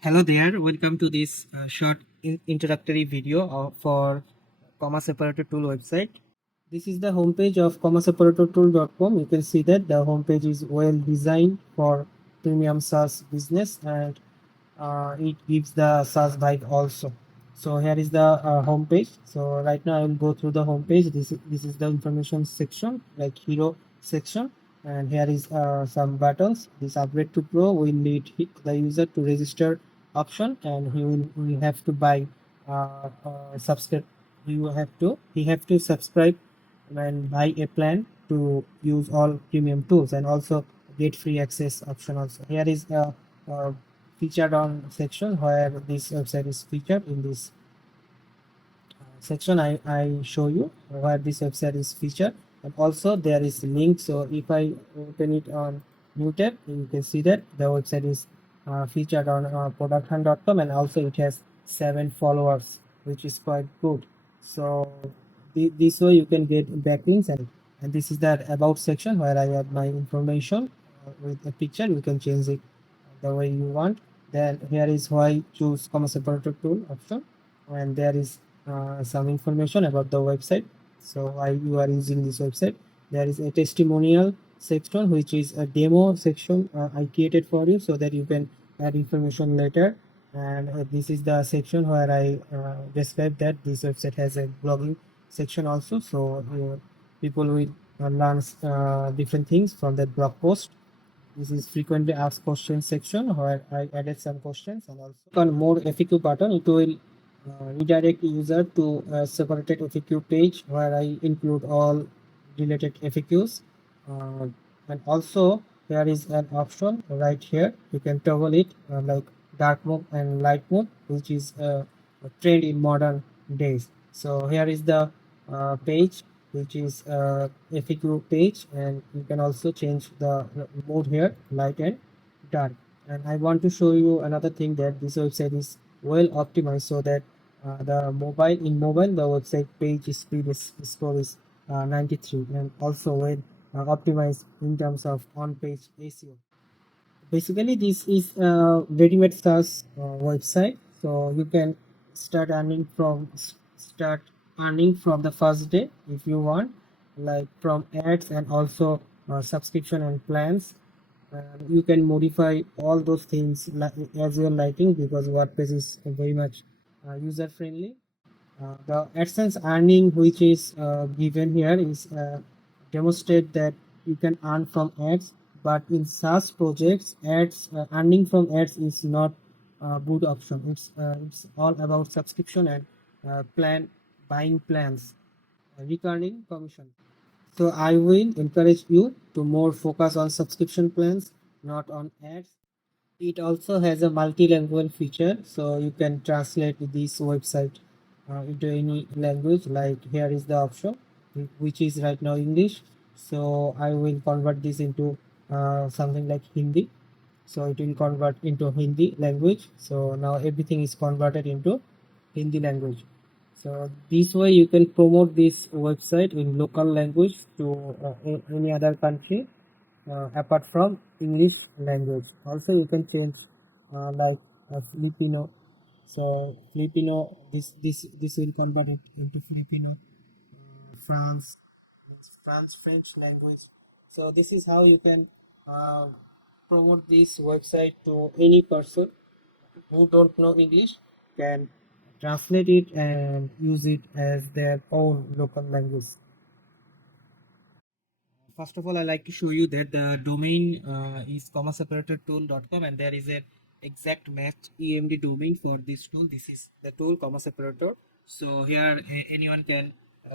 Hello there, welcome to this short introductory video for Commerce Operator Tool website. This is the homepage of commerceoperatortool.com. You can see that the homepage is well designed for premium SaaS business, and it gives the SaaS vibe also. So here is the homepage. So right now I will go through the homepage. This is the information section, like hero section, and here is some buttons. This upgrade to pro will lead the user to register option, and he will have to buy subscribe. He have to subscribe and buy a plan to use all premium tools, and also get free access option also. Here is a featured on section where this website is featured. In this section I show you where this website is featured, and also there is link. So if I open it on new tab, you can see that the website is featured on producthunt.com, and also it has 7 followers, which is quite good. So this way you can get backlinks, and this is the about section where I have my information with a picture. You can change it the way you want. Then here is why choose commerce operator tool option, and there is some information about the website. So why you are using this website. There is a testimonial section, which is a demo section I created for you, so that you can add information later. And this is the section where I describe that this website has a blogging section also, so people will learn different things from that blog post. This is frequently asked questions section where I added some questions, and also on more FAQ button, it will redirect user to a separated FAQ page where I include all related FAQs. Uh, and also there is an option right here. You can toggle it like dark mode and light mode, which is a trend in modern days. So here is the page, which is FAQ page, and you can also change the mode here, light and dark. And I want to show you another thing, that this website is well optimized, so that the mobile the website page speed score is 93, and also well optimized in terms of on-page SEO. Basically, this is a ready-made SaaS website, so you can start earning from the first day if you want, like from ads and also subscription and plans. You can modify all those things as you're liking, because WordPress is very much user friendly. The AdSense earning, which is given here, is demonstrate that you can earn from ads, but in SaaS projects, ads earning from ads is not a good option. It's all about subscription and plan buying plans, recurring commission. So I will encourage you to more focus on subscription plans, not on ads. It also has a multi-language feature, so you can translate this website into any language. Like here is the option, which is right now English. So I will convert this into something like Hindi. So it will convert into Hindi language. So now everything is converted into Hindi language. So this way you can promote this website in local language to any other country apart from English language. Also, you can change like Filipino. So Filipino, this will convert it into Filipino, France, French language. So this is how you can uh, promote this website to any person who don't know English, can translate it and use it as their own local language. First of all, I like to show you that the domain is commerceoperatortool.com, and there is an exact match EMD domain for this tool. This is the tool commerce operator. So here anyone can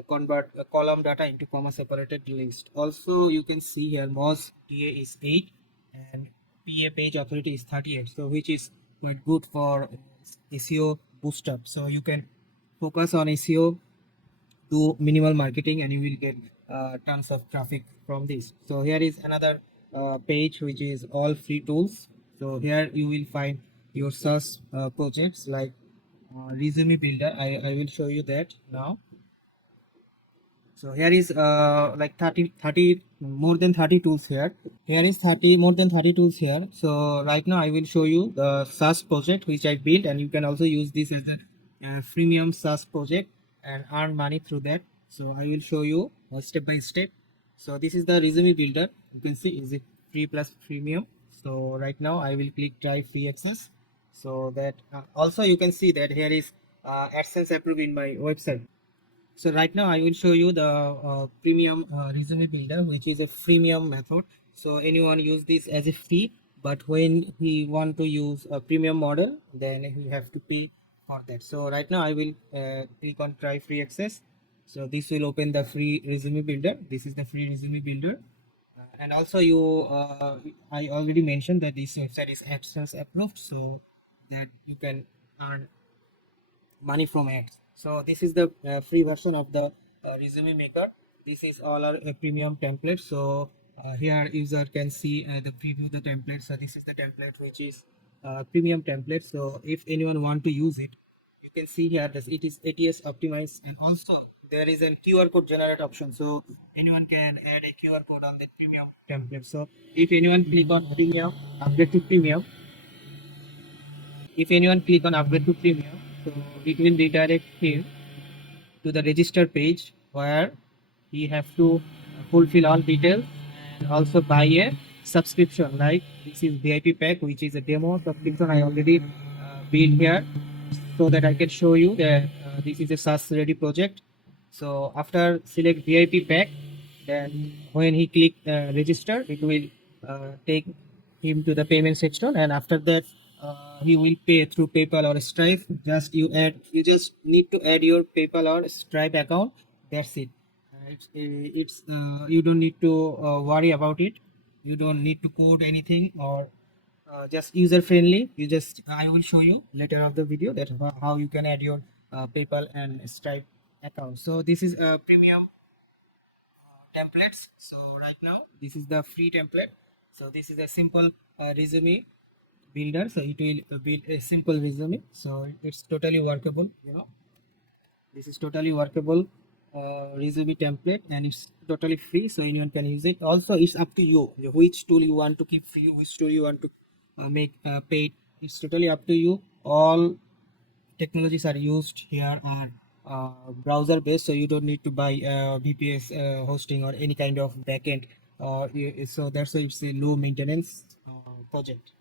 convert a column data into commerce operator list. Also, you can see here MOZ TA is 8 and PA page authority is 38. So which is quite good for SEO boost up. So you can focus on SEO, do minimal marketing, and you will get tons of traffic from this. So here is another page, which is all free tools. So here you will find your SaaS projects like resume builder. I will show you that now. So here is like 30 more than 30 tools here. Here is 30 more than 30 tools here. So right now I will show you the SaaS project which I built, and you can also use this as a freemium SaaS project and earn money through that. So I will show you step by step. So this is the resume builder. You can see is it free plus freemium. So right now I will click try free access. So that also you can see that here is AdSense approved in my website. So right now I will show you the premium resume builder, which is a freemium method. So anyone use this as a free, but when he want to use a premium model, then he have to pay for that. So right now I will click on try free access. So this will open the free resume builder. This is the free resume builder. And also I already mentioned that this website is AdSense approved, so that you can earn money from ads. So this is the free version of the resume maker. This is all our premium templates. So here user can see the preview the template. So this is the template which is premium template. So if anyone want to use it, you can see here that it is ATS optimized, and also there is a QR code generate option. So anyone can add a QR code on the premium template. So if anyone click on premium, upgrade to premium, if anyone click on upgrade to premium, so it will redirect him to the register page where he have to fulfill all details and also buy a subscription. Like this is VIP pack, which is a demo subscription I already built here, so that I can show you that this is a SaaS ready project. So after select VIP pack, then when he click register, it will take him to the payment section, and after that he will pay through PayPal or Stripe. You just need to add your PayPal or Stripe account. That's it. It's you don't need to worry about it. You don't need to code anything, or just user friendly. I will show you later of the video that how you can add your PayPal and Stripe account. So this is a premium templates. So right now this is the free template. So this is a simple resume builder. So it will build a simple resume. So it's totally workable, this is totally workable resume template, and it's totally free, so anyone can use it. Also it's up to you which tool you want to keep free, which tool you want to make paid. It's totally up to you. All technologies are used here are browser based, so you don't need to buy VPS hosting or any kind of backend, so that's why it's a low maintenance project.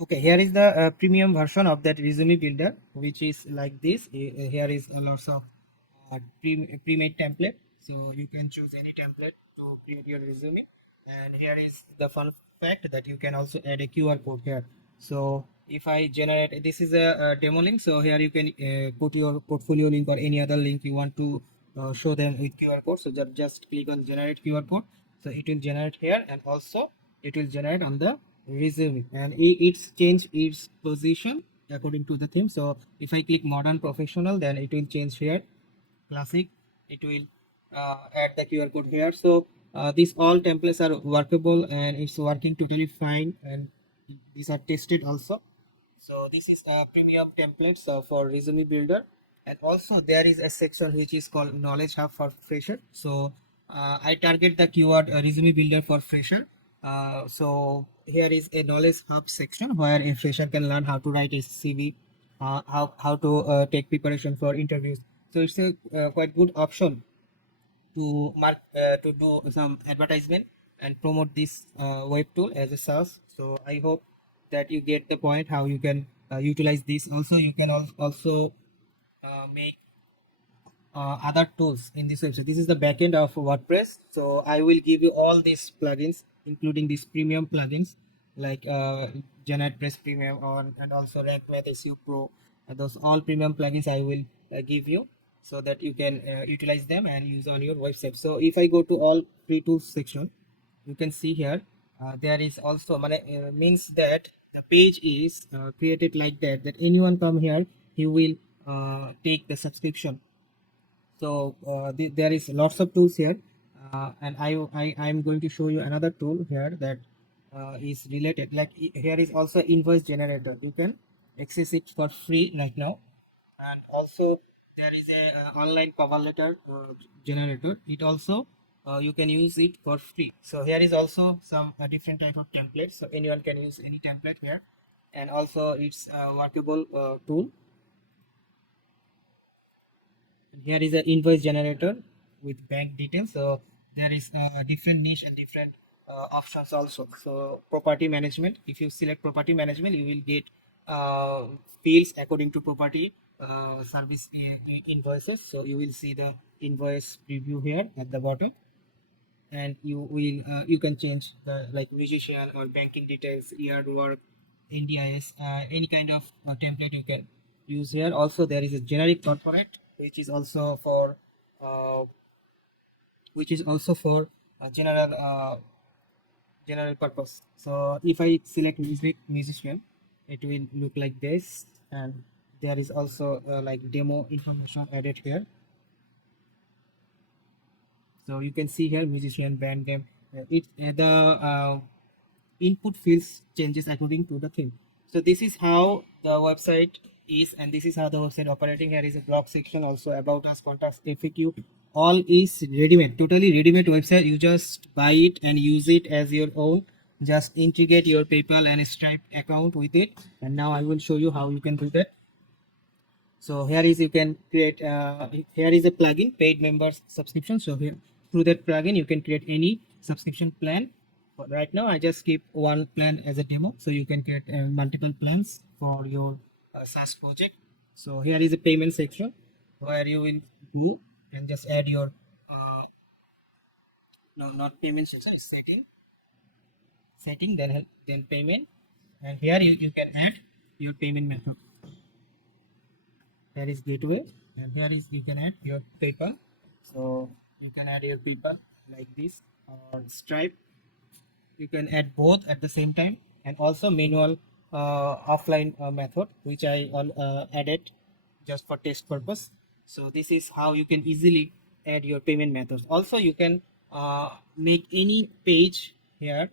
Okay, here is the premium version of that resume builder, which is like this. Here is a lots of pre-made template, so you can choose any template to create your resume. And here is the fun fact that you can also add a QR code here. So if I generate, this is a demo link, so here you can put your portfolio link or any other link you want to show them with QR code. So just click on generate QR code, so it will generate here, and also it will generate on the resume, and it's change its position according to the theme. So if I click modern professional, then it will change here classic. It will add the QR code here. So these all templates are workable, and it's working totally fine, and these are tested also. So this is a premium templates for resume builder. And also there is a section which is called knowledge hub for fresher. So I target the keyword resume builder for fresher. So here is a knowledge hub section where a fresher can learn how to write a CV, how to take preparation for interviews. So it's a quite good option to do some advertisement and promote this web tool as a SaaS. So I hope that you get the point how you can utilize this. Also you can also make other tools in this website. This is the backend of WordPress. So I will give you all these plugins, including these premium plugins like Generate Press Premium and also Rank Math SEO Pro. Those all premium plugins I will give you, so that you can utilize them and use on your website. So if I go to all free tools section, you can see here there is also means that the page is created like that anyone come here, he will take the subscription. So there is lots of tools here, and I'm going to show you another tool here that is related. Like here is also invoice generator. You can access it for free right now. And also there is a online cover letter generator. It also you can use it for free. So here is also some different type of templates, so anyone can use any template here. And also it's a workable tool. And here is an invoice generator with bank details. So there is a different niche and different options also. So property management, if you select property management, you will get fields according to property service invoices. So you will see the invoice preview here at the bottom, and you can change the like musician or banking details, year work, NDIS, any kind of template you can use here. Also there is a generic corporate, which is also for uh, general purpose. So if I select musician, it will look like this, and there is also like demo information added here. So you can see here musician, band name. It the input fields changes according to the theme. So this is how the website is, and this is how the website operating. Here is a blog section, also about us, contacts, FAQ. All is ready-made, totally ready-made website. You just buy it and use it as your own. Just integrate your PayPal and Stripe account with it. And now I will show you how you can do that. So here is you can create here is a plugin, paid members subscription. So here through that plugin you can create any subscription plan. But right now I just keep one plan as a demo, so you can create multiple plans for your SaaS project. So here is a payment section where you will go and just add your no, not payment section, it's setting, then payment. And here you can add your payment method. Here is gateway, and here is you can add your PayPal. So you can add your PayPal like this, or Stripe. You can add both at the same time, and also manual offline method, which I added just for test purpose. So this is how you can easily add your payment methods. Also you can make any page here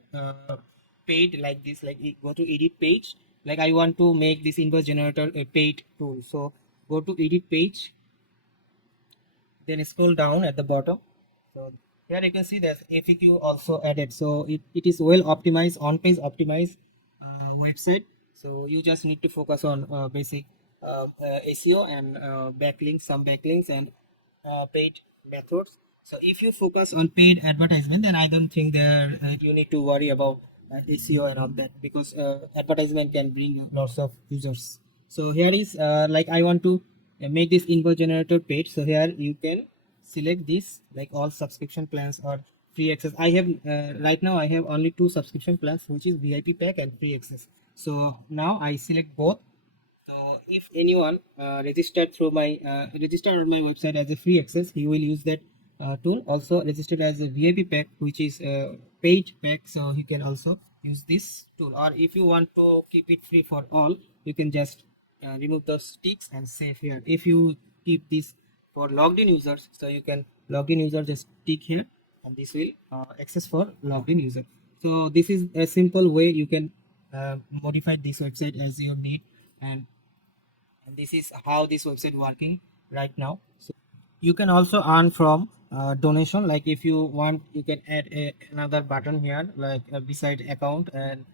paid like this, like go to edit page. Like I want to make this invoice generator a paid tool, so go to edit page, then scroll down at the bottom. So here you can see there's FAQ also added. So it is well optimized, on page optimized website. So you just need to focus on basic SEO and backlinks, some backlinks, and paid methods. So if you focus on paid advertisement, then I don't think there you need to worry about SEO and all that, because advertisement can bring lots of users. So here is like I want to make this invoice generator paid. So here you can select this, like all subscription plans or free access. I have right now I have only two subscription plans, which is VIP pack and free access. So now I select both. If anyone registered through my registered on my website as a free access, he will use that tool. Also registered as a VIP pack, which is paid pack, so he can also use this tool. Or if you want to keep it free for all, you can just remove those ticks and save here. If you keep this for logged in users, so you can log in user, just tick here, and this will access for logged in user. So this is a simple way you can modify this website as you need. And this is how this website working right now. So you can also earn from donation. Like if you want, you can add another button here, like beside account, and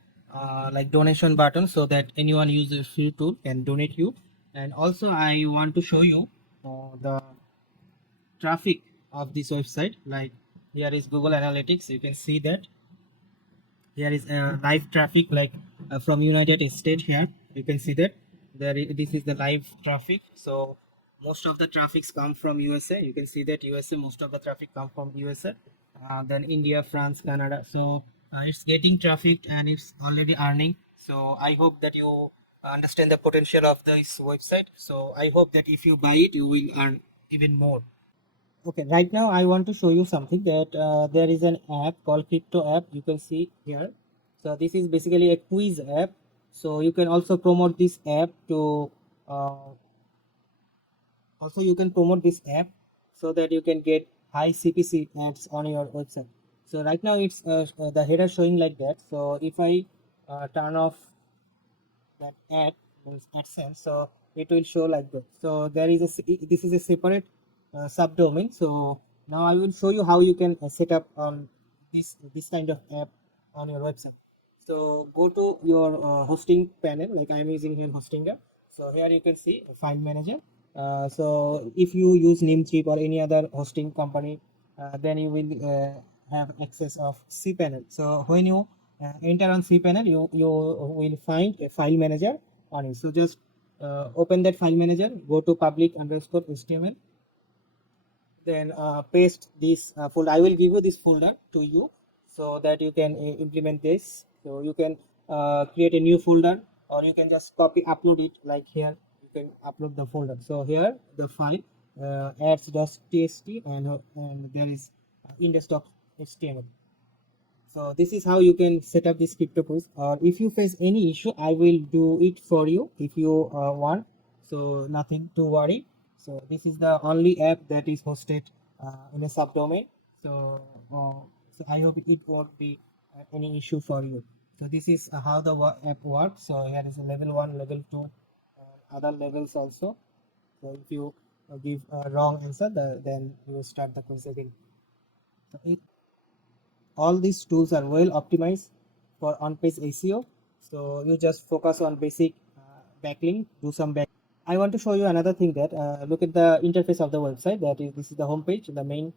like donation button, so that anyone uses free tool can donate you. And also I want to show you the traffic of this website. Like here is Google Analytics, you can see that here is live traffic, like from United States. Here you can see that this is the live traffic. So most of the traffics come from USA. You can see that USA, most of the traffic come from USA. Then India, France, Canada. So it's getting traffic and it's already earning. So I hope that you understand the potential of this website. So I hope that if you buy it, you will earn even more. Okay, right now I want to show you something, that there is an app called Crypto app. You can see here. So this is basically a quiz app. So you can also promote this app to you can promote this app so that you can get high CPC ads on your website. So right now it's the header showing like that. So if I turn off that ad, means AdSense, so it will show like that. So there is this is a separate subdomain. So now I will show you how you can set up on this kind of app on your website. So go to your hosting panel, like I am using here Hostinger. So here you can see file manager. So if you use Namecheap or any other hosting company, then you will have access of cPanel. So when you enter on cPanel, you will find a file manager on it. So just open that file manager, go to public_html, then paste this folder. I will give you this folder to you so that you can implement this. So you can create a new folder, or you can just copy upload it, like here you can upload the folder. So here the file ads.txt, and there is index.html. So this is how you can set up this crypto quiz. Or if you face any issue, I will do it for you if you want. So nothing to worry. So this is the only app that is hosted in a subdomain. So so I hope it won't be any issue for you. So this is how the app works. So here is a level 1, level 2, other levels also. So if you give a wrong answer, then you will start the quiz again. So all these tools are well optimized for on-page SEO. So you just focus on basic backlink, do some back. I want to show you another thing, that look at the interface of the website. This is the home page, the main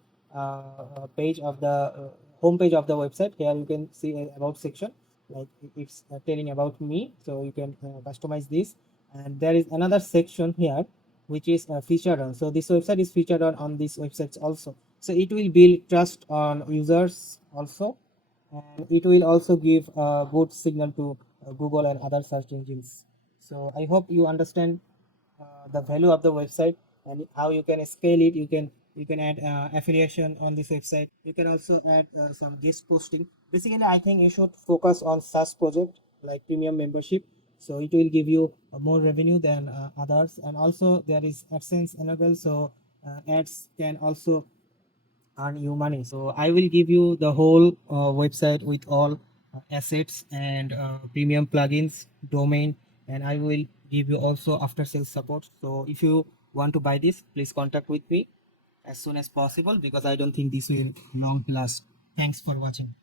page of the home page of the website. Here you can see an about section, like it's telling about me. So you can customize this, and there is another section here which is featured on. So this website is featured on these websites also. So it will build trust on users also, and it will also give a good signal to Google and other search engines. So I hope you understand the value of the website and how you can scale it. You can add affiliation on this website. You can also add some guest posting. Basically, I think you should focus on SaaS project like premium membership. So it will give you more revenue than others. And also there is AdSense enabled, so ads can also earn you money. So I will give you the whole website with all assets and premium plugins, domain, and I will give you also after sales support. So if you want to buy this, please contact with me as soon as possible, because I don't think this will long last. Thanks for watching.